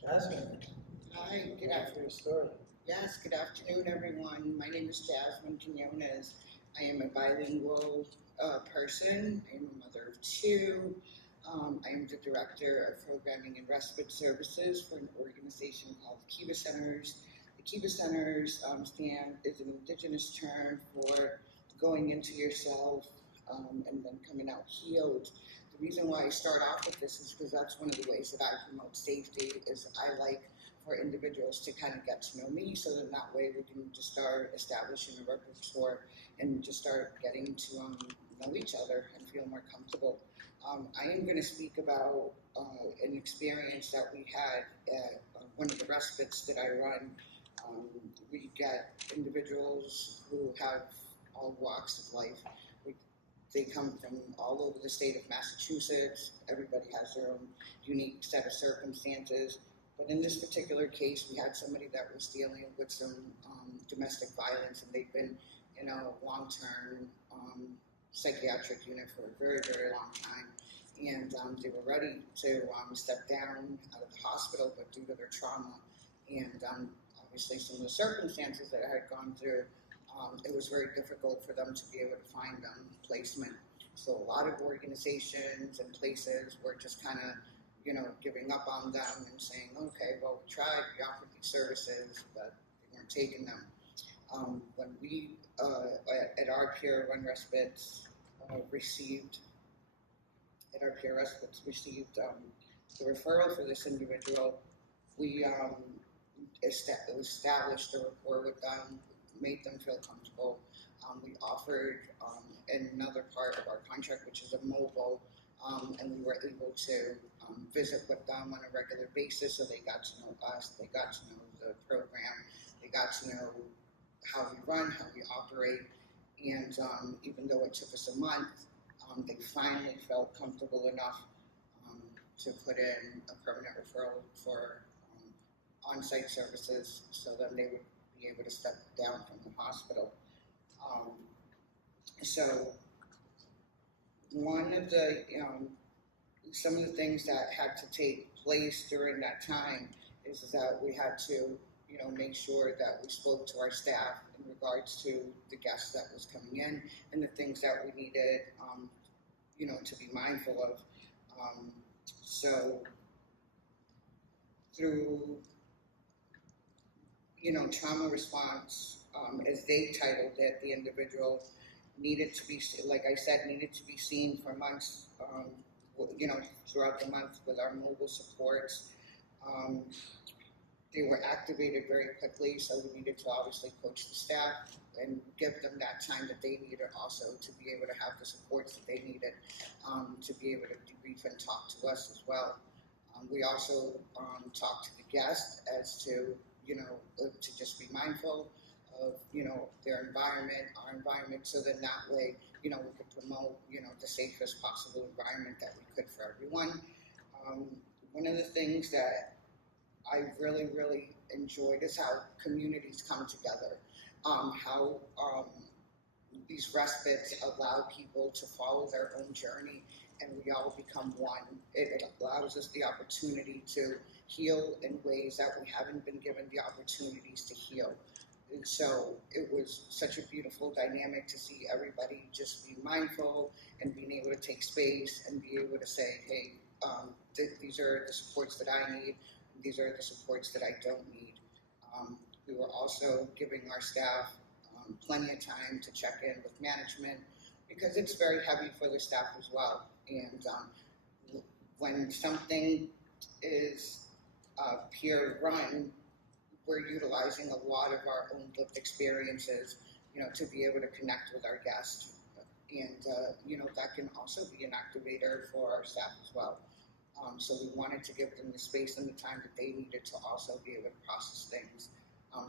Jasmine, Hi, good thank you for afternoon. your story. Yes, good afternoon, everyone. My name is Jasmine Quinones. I am a bilingual person. I am a mother of two. I am the director of programming and respite services for an organization called Kiva Centers. The Kiva Centers is an indigenous term for going into yourself and then coming out healed. The reason why I start off with this is because that's one of the ways that I promote safety. Is I like for individuals to kind of get to know me, so that way we can just start establishing a rapport and just start getting to know each other and feel more comfortable. I am going to speak about an experience that we had at one of the respites that I run. Um, we get individuals who have all walks of life. We, they come from all over the state of Massachusetts. Everybody has their own unique set of circumstances. But in this particular case, we had somebody that was dealing with some domestic violence, and they've been in a long-term psychiatric unit for a very, very long time. And they were ready to step down out of the hospital, but due to their trauma and obviously some of the circumstances that I had gone through, it was very difficult for them to be able to find placement. So a lot of organizations and places were just kind of giving up on them and saying, okay, well, we tried, we offered these services, but they weren't taking them. When we, at our peer run respites, received, the referral for this individual, we established a rapport with them, made them feel comfortable. We offered another part of our contract, which is a mobile, and we were able to visit with them on a regular basis, so they got to know us, they got to know the program, they got to know how we run, how we operate, and even though it took us a month, they finally felt comfortable enough to put in a permanent referral for on-site services, so then they would be able to step down from the hospital. So one of the some of the things that had to take place during that time is that we had to, make sure that we spoke to our staff in regards to the guests that was coming in and the things that we needed, to be mindful of. So through, trauma response, as they titled it, the individual needed to be, like I said, needed to be seen for months, throughout the month with our mobile supports. They were activated very quickly, so we needed to obviously coach the staff and give them that time that they needed also to be able to have the supports that they needed, to be able to debrief and talk to us as well. We also talked to the guests as to, to just be mindful of, their environment, our environment, so that way, we could promote, the safest possible environment that we could for everyone. One of the things that I really, really enjoyed is how communities come together, how these respites allow people to follow their own journey and we all become one. It allows us the opportunity to heal in ways that we haven't been given the opportunities to heal. And so it was such a beautiful dynamic to see everybody just be mindful and being able to take space and be able to say, hey, these are the supports that I need, these are the supports that I don't need. We were also giving our staff plenty of time to check in with management because it's very heavy for the staff as well. And when something is peer run, we're utilizing a lot of our own lived experiences, to be able to connect with our guests. And, that can also be an activator for our staff as well. So we wanted to give them the space and the time that they needed to also be able to process things.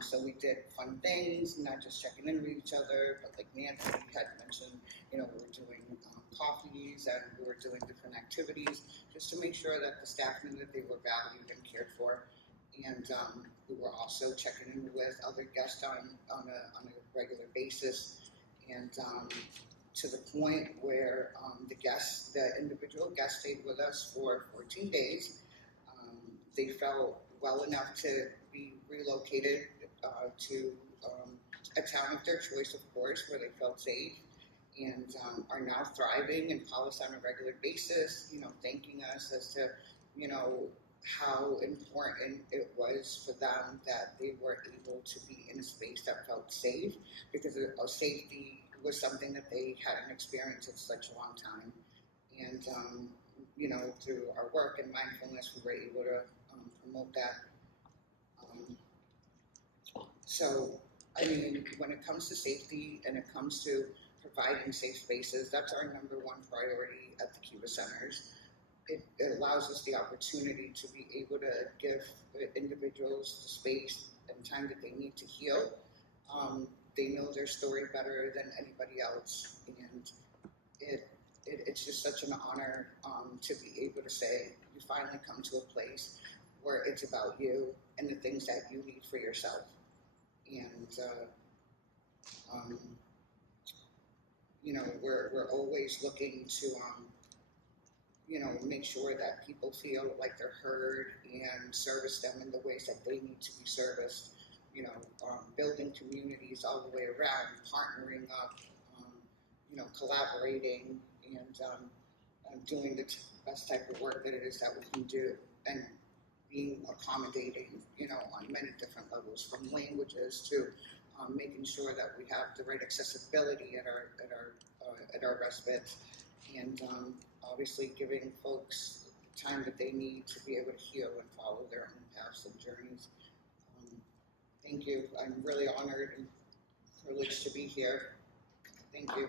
So we did fun things, not just checking in with each other, but like Nancy had mentioned, we were doing coffees and we were doing different activities just to make sure that the staff knew that they were valued and cared for. And we were also checking in with other guests on a regular basis. And to the point where the individual guest stayed with us for 14 days. They felt well enough to be relocated to a town of their choice, of course, where they felt safe, and are now thriving and call us on a regular basis, thanking us as to, how important it was for them that they were able to be in a space that felt safe, because safety was something that they hadn't experienced in such a long time. And, through our work and mindfulness, we were able to promote that. Um, so, I mean, when it comes to safety and it comes to providing safe spaces, that's our number one priority at the Kiva Centers. It allows us the opportunity to be able to give individuals the space and time that they need to heal. They know their story better than anybody else, and it's just such an honor to be able to say you finally come to a place where it's about you and the things that you need for yourself. And we're always looking to make sure that people feel like they're heard and service them in the ways that they need to be serviced. Building communities all the way around, partnering up, collaborating, and doing the best type of work that it is that we can do, and being accommodating, on many different levels, from languages to making sure that we have the right accessibility at our respite, and obviously giving folks the time that they need to be able to heal and follow their own paths and journeys. Thank you. I'm really honored and privileged to be here. Thank you.